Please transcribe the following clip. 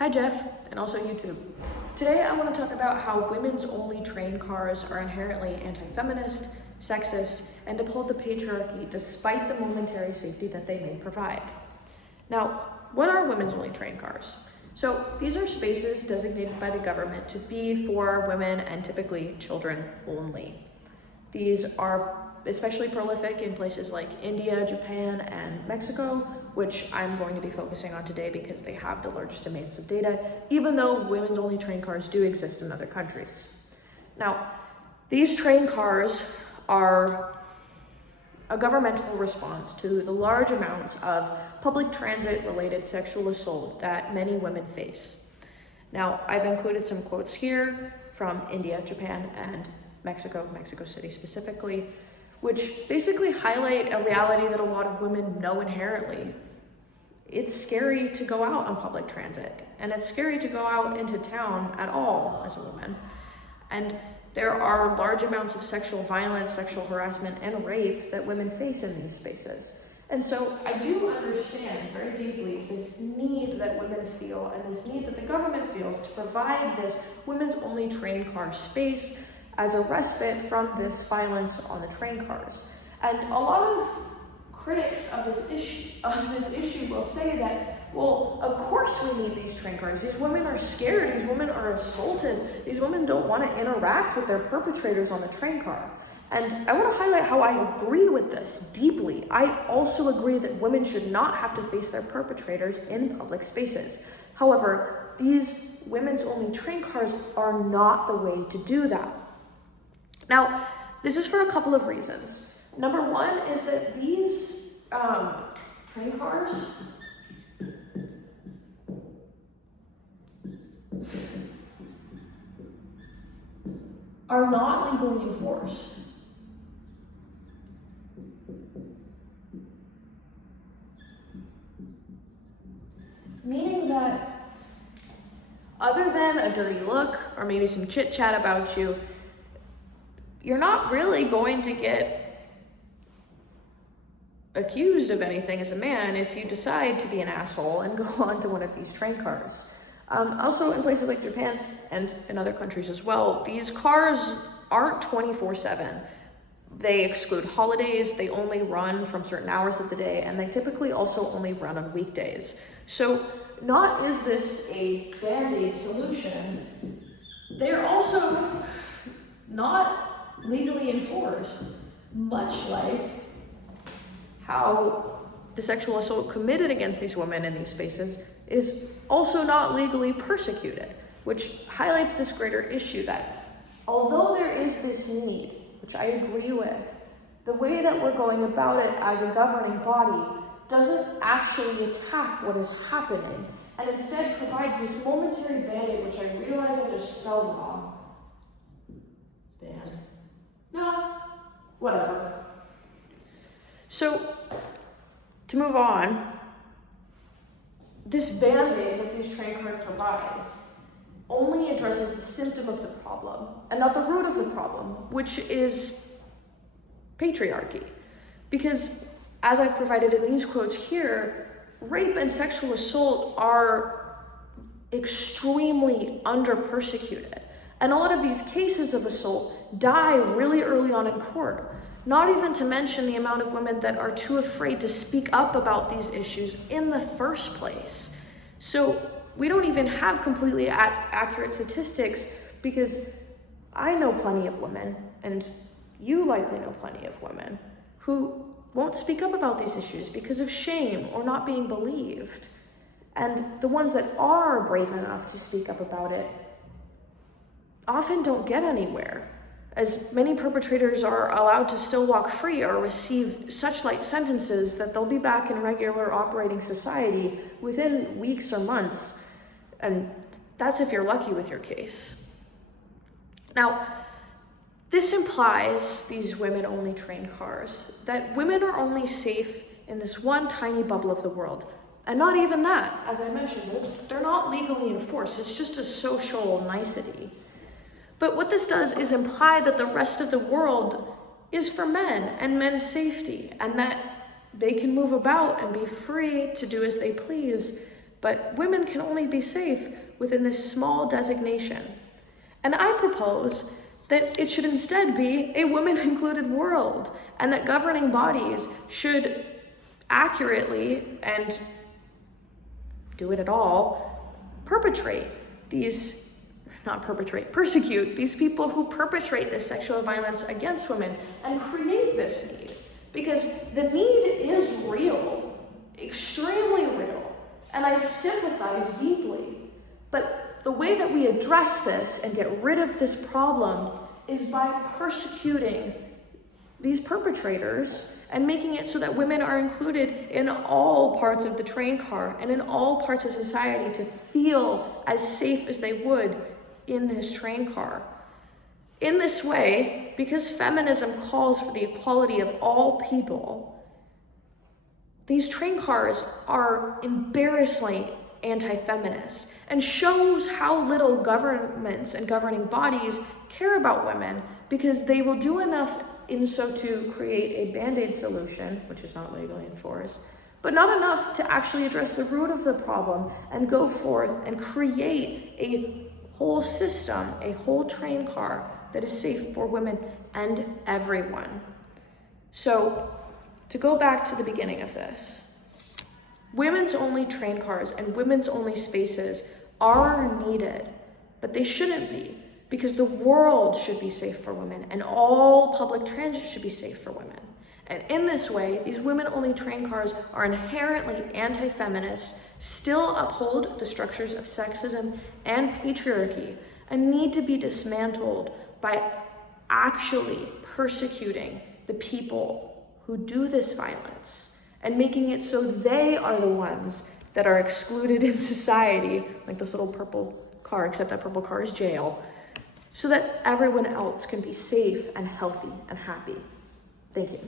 Hi Jeff, and also YouTube. Today I want to talk about how women's only train cars are inherently anti-feminist, sexist, and uphold the patriarchy despite the momentary safety that they may provide. Now, what are women's only train cars? So these are spaces designated by the government to be for women and typically children only. These are especially prolific in places like India, Japan, and Mexico, which I'm going to be focusing on today because they have the largest amounts of data, even though women's only train cars do exist in other countries. Now, these train cars are a governmental response to the large amounts of public transit related sexual assault that many women face. Now, I've included some quotes here from India, Japan, and Mexico City specifically, which basically highlight a reality that a lot of women know inherently. It's scary to go out on public transit, and it's scary to go out into town at all as a woman. And there are large amounts of sexual violence, sexual harassment, and rape that women face in these spaces. And so I do understand very deeply this need that women feel and this need that the government feels to provide this women's only train car space as a respite from this violence on the train cars. And a lot of critics of this issue will say that, well, of course we need these train cars. These women are scared, these women are assaulted, these women don't want to interact with their perpetrators on the train car. And I want to highlight how I agree with this deeply. I also agree that women should not have to face their perpetrators in public spaces. However, these women's only train cars are not the way to do that. Now, this is for a couple of reasons. Number one is that these train cars are not legally enforced. Meaning that other than a dirty look or maybe some chit chat about you, you're not really going to get accused of anything as a man if you decide to be an asshole and go onto one of these train cars. Also, in places like Japan and in other countries as well, these cars aren't 24/7. They exclude holidays, they only run from certain hours of the day, and they typically also only run on weekdays. So not is this a band-aid solution, they're also not legally enforced, much like how the sexual assault committed against these women in these spaces is also not legally persecuted, which highlights this greater issue that although there is this need, which I agree with, the way that we're going about it as a governing body doesn't actually attack what is happening, and instead provides this momentary band-aid, which I realize I just spelled wrong. Band. No, whatever. So, to move on, this band-aid that these train cars provides only addresses the symptom of the problem and not the root of the problem, which is patriarchy. Because as I've provided in these quotes here, rape and sexual assault are extremely under-persecuted. And a lot of these cases of assault die really early on in court. Not even to mention the amount of women that are too afraid to speak up about these issues in the first place. So we don't even have completely accurate statistics because I know plenty of women, and you likely know plenty of women, who won't speak up about these issues because of shame or not being believed. And the ones that are brave enough to speak up about it often don't get anywhere, as many perpetrators are allowed to still walk free or receive such light sentences that they'll be back in regular operating society within weeks or months. And that's if you're lucky with your case. Now, this implies, these women-only train cars, that women are only safe in this one tiny bubble of the world. And not even that, as I mentioned, they're not legally enforced. It's just a social nicety. But what this does is imply that the rest of the world is for men and men's safety, and that they can move about and be free to do as they please but women can only be safe within this small designation. And I propose that it should instead be a women-included world, and that governing bodies should accurately, and do it at all, persecute these people who perpetrate this sexual violence against women and create this need. Because the need is real, extremely real, and I sympathize deeply. But the way that we address this and get rid of this problem is by persecuting these perpetrators and making it so that women are included in all parts of the train car and in all parts of society to feel as safe as they would in this train car. In this way, because feminism calls for the equality of all people, these train cars are embarrassingly anti-feminist and shows how little governments and governing bodies care about women, because they will do enough in so to create a band-aid solution, which is not legally enforced, but not enough to actually address the root of the problem and go forth and create a whole system, a whole train car that is safe for women and everyone. So, to go back to the beginning of this, women's only train cars and women's only spaces are needed, but they shouldn't be, because the world should be safe for women and all public transit should be safe for women. And in this way, these women-only train cars are inherently anti-feminist, still uphold the structures of sexism and patriarchy, and need to be dismantled by actually persecuting the people who do this violence and making it so they are the ones that are excluded in society, like this little purple car, except that purple car is jail, so that everyone else can be safe and healthy and happy. Thank you.